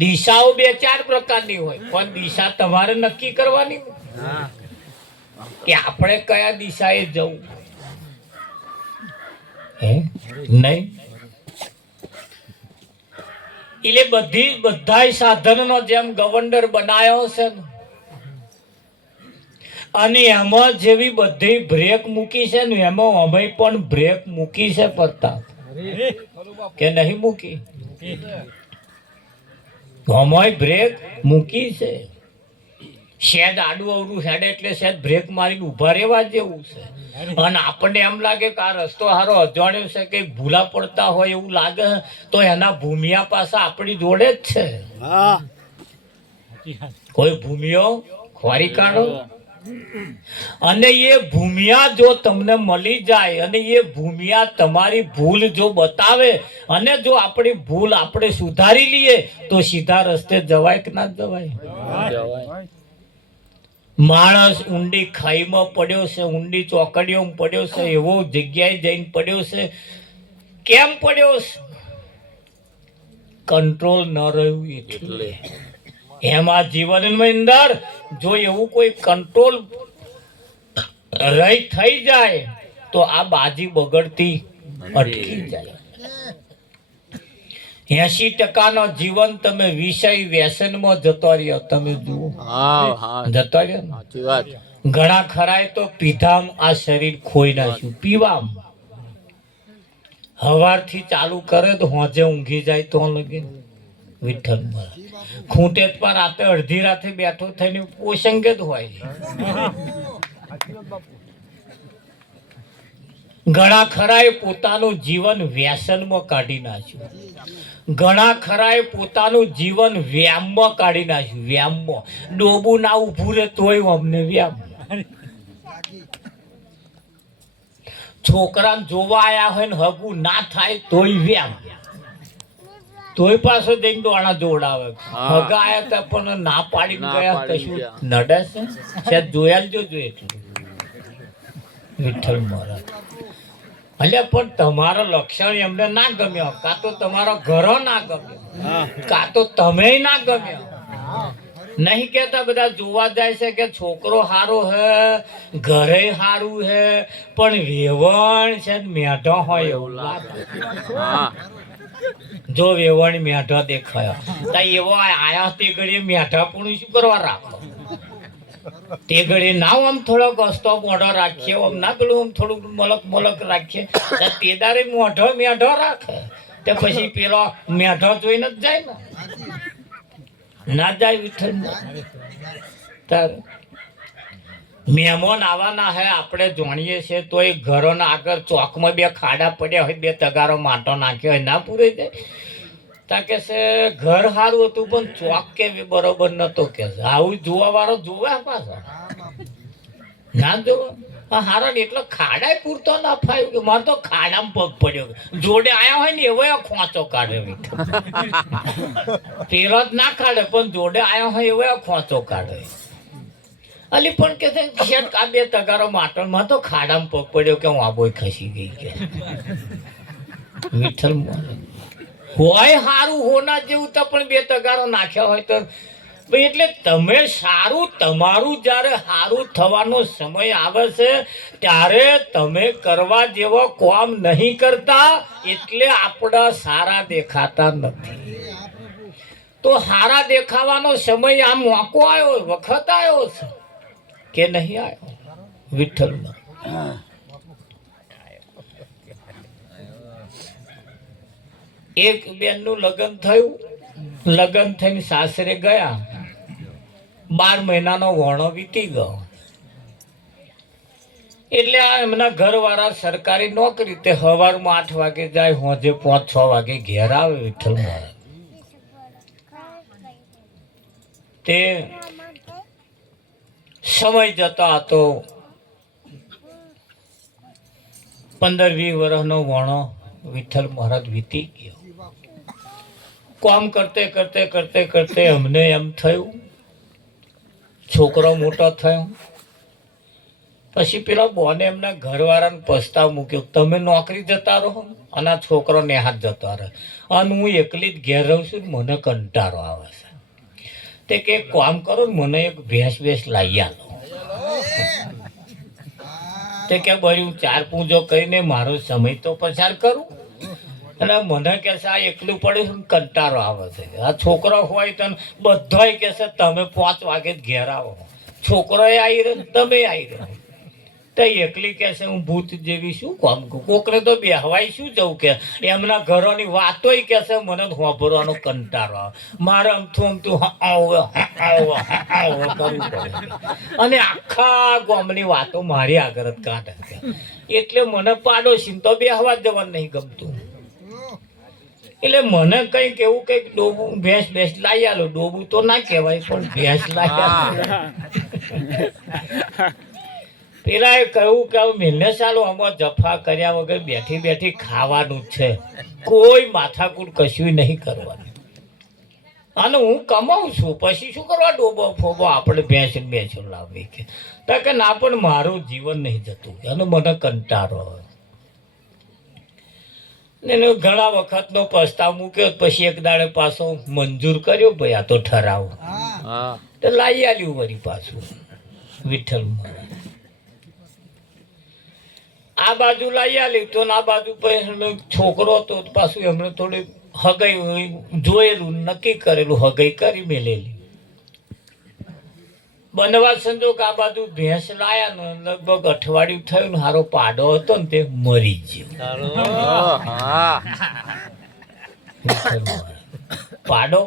દિશાઓ બે ચાર પ્રકારની હોય, પણ દિશા તમારે નક્કી કરવાની હોય કે આપણે કયા દિશાએ જવું. નહીં એટલે બધા સાધનનો જેમ ગવંડર બનાવ્યો છે ને, અને એમાં જેવી બધી બ્રેક મૂકી છે ને, એમાં અમે પણ બ્રેક મૂકી છે. પ્રતાપ કે નહીં મૂકી? અમાય બ્રેક મૂકી છે. શેડ આડું અવડું હેડ એટલે શેડ બ્રેક મારીને ઉભા રહેવા જેવું છે. અને આપણને એમ લાગે કે આ રસ્તો સારો અજાણ્યો છે, કે ભૂલા પડતા હોય એવું લાગે તો એના ભૂમિયા પાસે આપણી જોડે જ છે. કોઈ ભૂમિયો ખોરી કાઢો, અને એ ભૂમિયા જો તમને મળી જાય અને એ ભૂમિયા તમારી ભૂલ જો બતાવે અને જો આપણી ભૂલ આપણે સુધારી લઈએ તો સીધા રસ્તે જવાય કે ના જવાય? માણસ ઊંડી ખાઈમાં પડ્યો છે, ઊંડી ચોકડીઓમાં પડ્યો છે, એવો જગ્યાએ જઈને પડ્યો છે. કેમ પડ્યો છે? કંટ્રોલ ન રહ્યું એટલે. એમાં જીવનની અંદર જો એવું કોઈ કંટ્રોલ રહી થઈ જાય તો આ બાજી બગડતી અટકી જાય. 80% જીવન તમે વિષય વ્યસનમાં જતો રહ્યો. તમે જુઓ, જતો રહ્યો. ઘણા ખરાય તો પીધામ આ શરીર ખોઈ નાખ્યું. પીવામ હવારથી ચાલુ કરે તો હોજે ઊંઘી જાય તો લગે વિઠ્ઠલ ખૂંટે પર રાતે અડધી રાતે બેઠો થઈને પોષંગે જ હોય. ઘણા ખરાએ પોતાનું જીવન વ્યસનમાં કાઢી નાખ્યું. ઘણા ખરાએ પોતાનું જીવન વ્યાયામમાં કાઢી નાખ્યું. વ્યાયામમાં ડોબું ના ઉભું રહે તોય અમને વ્યાયામ. છોકરાને જોવા આયા હોય ને હગું ના થાય તોય વ્યાયામ. તોય પાછો જઈને દોણા જોડાવે. હગા આયા હતા પણ ના પાડી ગયા. કશું નડે છે જોયા જોજો એટલું. વિઠ્ઠલ મહારાજ એટલે પણ તમારો લક્ષણ એમને ના ગમ્યો, કાં તો તમારો ઘરો ના ગમ્યો, કાં તો તમે ના ગમ્યો. નહીં કેતા બધા જોવા જાય છે કે છોકરો સારો હે, ઘરે સારું હે, પણ વેવણ છે મેઢો હોય એવું લાગે. જો વેવણ મેઢો દેખાયો તો એવો આયા તે ઘડીએ મેઢા પણ શું કરવા રાખો? તે ઘડી ના આમ થોડોક હસતો મોઢો રાખીએ, આમ ના પેલું આમ થોડુંક મલક રાખીએ. તે દારે મોઢો મેઢો રાખે તે પછી પેલો મેઢો જોઈને જ જાય ને, ના જાય વિઠ્ઠલ તારે. મહેમાન આવવાના હે આપણે જાણીએ છીએ તો એ ઘરોના આગળ ચોકમાં બે ખાડા પડ્યા હોય, બે તગારો માટો નાખ્યો હોય, ના પૂરે જાય? તા કે છે ઘર સારું હતું પણ ચોક કેવી બરોબર નતો કે છે. આવું જોવા વાળો જોવે પાછો ના જોવા હારા ને એટલે ખાડા પૂરતો ના ફાયું કે મારે તો ખાડામાં પગ પડ્યો. જોડે આયા હોય ને એવો ખોંચો કાઢે. પેલો જ ના કાઢે પણ જોડે આયા હોય એવો ખોંચો કાઢે. અલી પણ કે છે આ બે તગારો માટણમાં તો ખાડામાં પગ પડ્યો કે હું આબોય ખસી ગઈ કે. વિઠ્ઠલ હોય સારું હોના જેવું તો પણ બે તગારો નાખ્યા હોય તો એટલે તમે સારું તમારું જ્યારે સારું થવાનો સમય આવે છે ત્યારે તમે કરવા જેવો કામ નહીં કરતા એટલે આપણા સારા દેખાતા નથી. તો સારા દેખાવાનો સમય આ મોકો આવ્યો, વખત આવ્યો છે કે નહીં આવ્યો? વિઠ્ઠલનો એક બેનનું લગ્ન થયું. લગ્ન થઈને સાસરે ગયા, 12 મહિનાનો વોણો વીતી ગયો. એટલે આ એમના ઘરવાળા સરકારી નોકરી, તે સવારમાં 8 વાગે જાય, હોજે 5-6 વાગે ઘેર આવે. વિઠ્ઠલ મહારાજ તે સમય જતો હતો 15-20 વર્ષનો વોણો વિઠ્ઠલ મહારાજ વીતી ગયો. કામ કરતે કરતે કરતે કરતે અમને એમ થયું છોકરો મોટો થયો. પછી પેલા બોને એમના ઘરવાળાને પ્રસ્તાવ મૂક્યો, તમે નોકરી જતા રહો અને આ છોકરો નેહાત જતો રહે અને હું એકલી જ ઘેર રહું છું, મને કંટાળો આવે છે. તે કે કામ કરો ને મને એક ભેંસ લાવી આલો. તે કે બરી 4 પૂજો કરીને મારો સમય તો પસાર કરું અને મને કે છે આ એકલું પડ્યું કંટાળો આવે છે. આ છોકરો હોય તો બધાય કે છે તમે 5 વાગે જ ઘેર આવો, છોકરો આવી રહ્યો તમે આવી રહ્યો. તો એકલી કે છે હું ભૂત જેવી શું કામ કરું, કોકને તો બેહવાય શું જવું કે એમના ઘરોની વાતોય કે છે મને વાપરવાનો કંટાળો આવે. મારે અમથું કરવું પડે અને આખા ગામની વાતો મારી આગળ જ કાઢે. એટલે મને પાડોશી તો બેહવા જવાનું નહીં ગમતું. એટલે મને કંઈક એવું કંઈક ડોબું ભેંસ લાવી આલો. ડોબું તો ના કહેવાય પણ ભેંસ લાવી આલો. પેલા એ કહ્યું કે મિલને ચાલો આમાં જફા કર્યા વગર બેઠી બેઠી ખાવાનું જ છે, કોઈ માથાકૂટ કશું નહીં કરવાનું. અને હું કમાઉં છું પછી શું કરવા ડોબો ફોબો આપણે ભેંસો લાવવી કે. કે ના પણ મારું જીવન નહીં જતું અને મને કંટાળો આવે. એને ઘણા વખતનો પ્રસ્તાવ મૂક્યો, પછી એક દાડે પાછો મંજૂર કર્યો, ભાઈ આ તો ઠરાવ તો લાવી આલ્યું વળી પાછું. વિઠ્ઠલ મહારાજ આ બાજુ લાવી આલ્યું તો આ બાજુ છોકરો હતો પાછું એમણે થોડી હગાઈ જોયેલું, નક્કી કરેલું, હગાઈ કરી મેલેલી. બનવા સંજોગ આ બાજુ ભેંસ લાયા ને લગભગ અઠવાડિયું થયું ને હારો પાડો હતો ને તે મરી ગયો. પાડો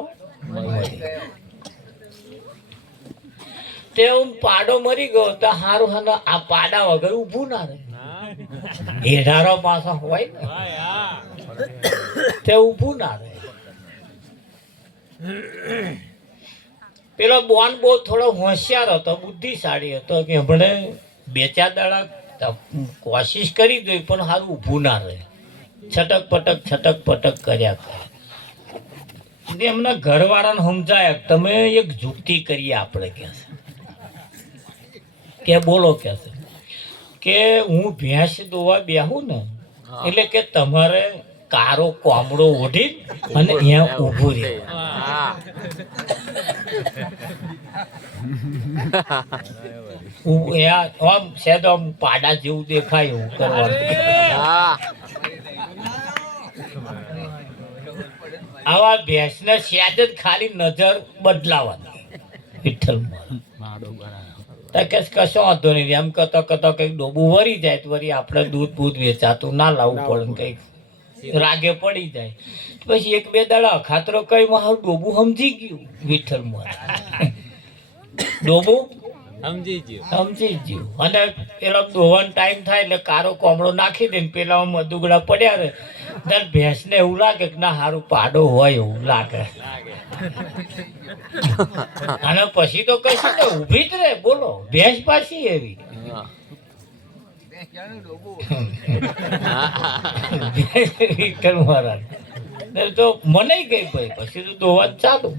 તે પાડો મરી ગયો તો હારું હા આ પાડા વગર ઊભું ના રહે. એઢારો પાછો હોય ને તે ઊભું ના રહે. પેલો બોન બહુ થોડો હોશિયાર હતો, બુદ્ધિશાળી હતો કે હમણે 2-4 દાડા કોશિશ કરી જોઈ પણ સારું ઊભું ના રહે. છટક પટક કર્યા કરે. એમના ઘરવાળાને સમજાય તમે એક જુક્તિ કરીએ આપણે કે બોલો કે છે કે હું ભેંસ દોવા બેહું ને એટલે કે તમારે કારો કોમડો ઓઢી અને અહીંયા ઊભું રહે. આમ સેદ આમ પાડા જેવું દેખાય એવું કરવાનું. આવા ભેંસને સેજ જ ખાલી નજર બદલાવાની. વિઠ્ઠલ કશો વાંધો નહીં, એમ કતો કંઈક ડોબું વરી જાય તો વળી આપણે દૂધ વેચાતું ના લાવવું પડે, કંઈક રાગે પડી જાય. પછી 1-2 દાડા અખાતરો કઈ મારું ડોબું સમજી ગયું. વિઠ્ઠલ ડોબું સમજી ગયો. સમજી ગયું. અને પેલો દોવાનો ટાઈમ થાય એટલે કારો કોમળો નાખી દે ને પેલા મધુગડા પડ્યા રહે ત્યારે ભેંસને એવું લાગે કે ના હારું પાડો હોય એવું લાગે. અને પછી તો કશું ને ઊભી જ રહે. બોલો ભેંસ પાછી એવી હા. વિઠ્ઠલ મહારાજ ને તો મને ગઈ ભાઈ. પછી તો દોવા જ ચાલુ.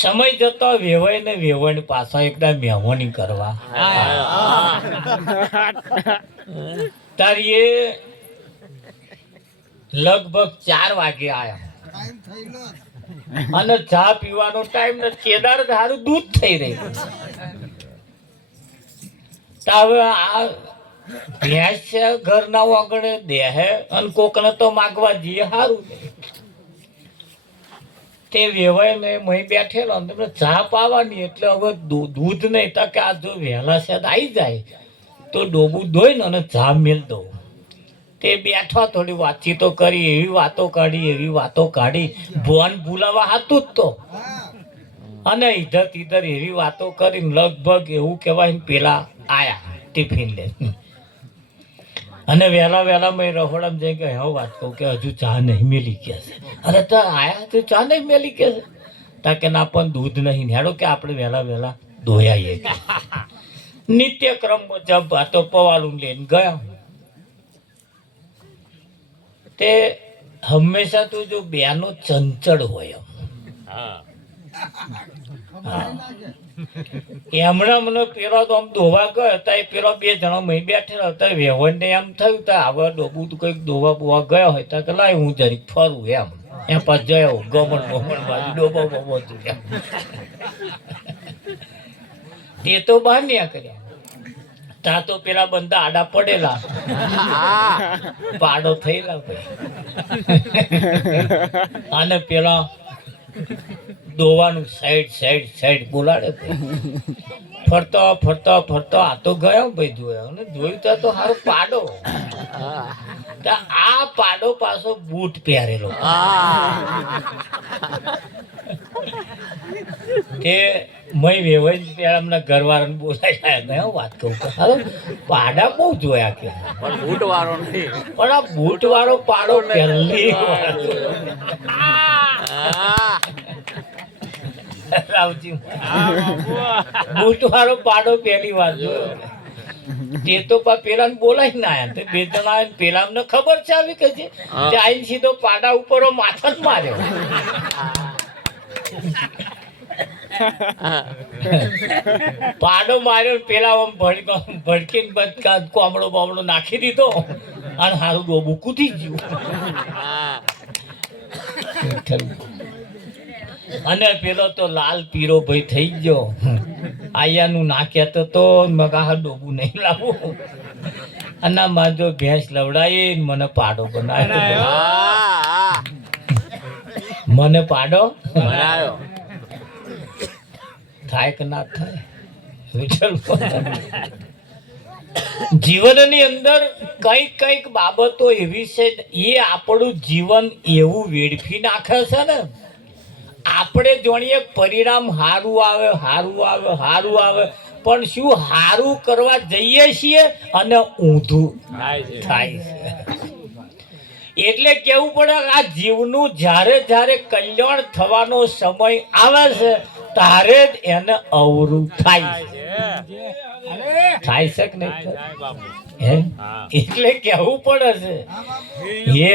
સમય જતો વેવાય ને વેવાય પાછા એકદમ મેહોની કરવા તારી એ લગભગ 4 વાગે આયા અને ચા પીવાનો ટાઈમ ને કેદાર ધારું દૂધ થઈ રહ્યું. તો હવે આ ભેંસ છે ઘરના આગળ દેહે અને કોકને તો માગવા જઈએ સારું. તે વેવાય ને મહી બેઠેલો ને તમને ચા પાવાની એટલે હવે દૂધ નહીં તો કે આ જો વહેલા છે આવી જાય તો ડોબું ધોઈ ને અને ચા મેલ દઉં. તે બેઠા થોડી વાતચીતો કરી એવી વાતો કાઢી ભોન ભૂલાવા હાતું જ તો અને ઈધર તીધર એવી વાતો કરીને લગભગ એવું કહેવાય ને પેલા આયા ટિફિન લે અને વહેલા મેં રહોડામાં જઈ કે હવે વાત કહું કે હજુ ચા નહીં મેલી ગયા છે. અરે તો આયા તો ચા નહીં મેલી ગયા છે તા કે ના પણ દૂધ નહીં હેડો કે આપણે વહેલા ધોયાઈએ. નિત્યક્રમ મુજબ તો પવાલું લઈને ગયા. તે હંમેશા તો જો બેનો ચંચળ હોય એમણે મને પેલો તો આમ ધોવા ગયો હતા. એ પેલો 2 જણા મહી બેઠેલા હતા. વેવણને એમ થયું તો હવે ડોબું તો કંઈક ધોવા બોવા ગયો હોય તો કે લાય હું જરીક ફરું એમ પાછ જયો ગમણ બાજુ ડોબા બોબો એ તો બહાર ન્યા કર્યા. ત્યાં તો પેલા બંદા આડા પડેલા પાડો થયેલા ભાઈ અને પેલા દોવાનું સાઈડ બોલાડે. ફરતો આ તો ગયો ભાઈ જોયો અને જોયું તો સારો પાડો. આ પાડો પાછો બૂટ પહેરેલો. તે મય વેવાઈ પેલા એમના ઘરવાળાને બોલાય વાત કહું કે હાલો પાડા બહુ જોયા કે પણ બૂટ વાળો નહીં. પણ આ બૂટ વાળો પાડો પહેલી રાવજી બૂટ વાળો પાડો પહેલી વાર જોયો. તે તો પેલા બોલાય ના આયા. 2 જણા આયા. પેલા અમને ખબર છે આવી કે છે તે આઈને સીધો પાડા ઉપર માથા જ માર્યો. પાડો માર્યો પેલા આમ ભડકીને કોમળો બોમળો નાખી દીધો અને હારું ડોબું કૂદી ગયું. અને પેલો તો લાલ પીરો ભાઈ થઈ ગયો. આયાનું ના કહેતો તો મગા ડોબું નહીં લાવું અને માજો ભેંસ લવડાવી મને પાડો બનાવ્યો. મને પાડો બનાવ્યો. થાય કે ના થાય જીવનની અંદર કઈક બાબતો એવી છે એ આપણું જીવન એવું વેડફી નાખે છે ને. આપણે જાણીએ પરિણામ સારું આવે પણ શું સારું કરવા જઈએ છીએ અને ઊંધું થાય છે. એટલે કેવું પડે આ જીવનું જ્યારે કલ્યાણ થવાનો સમય આવે છે તારે જ એને અવરું થાય છે કે નહીં? એટલે કેવું પડે છે એ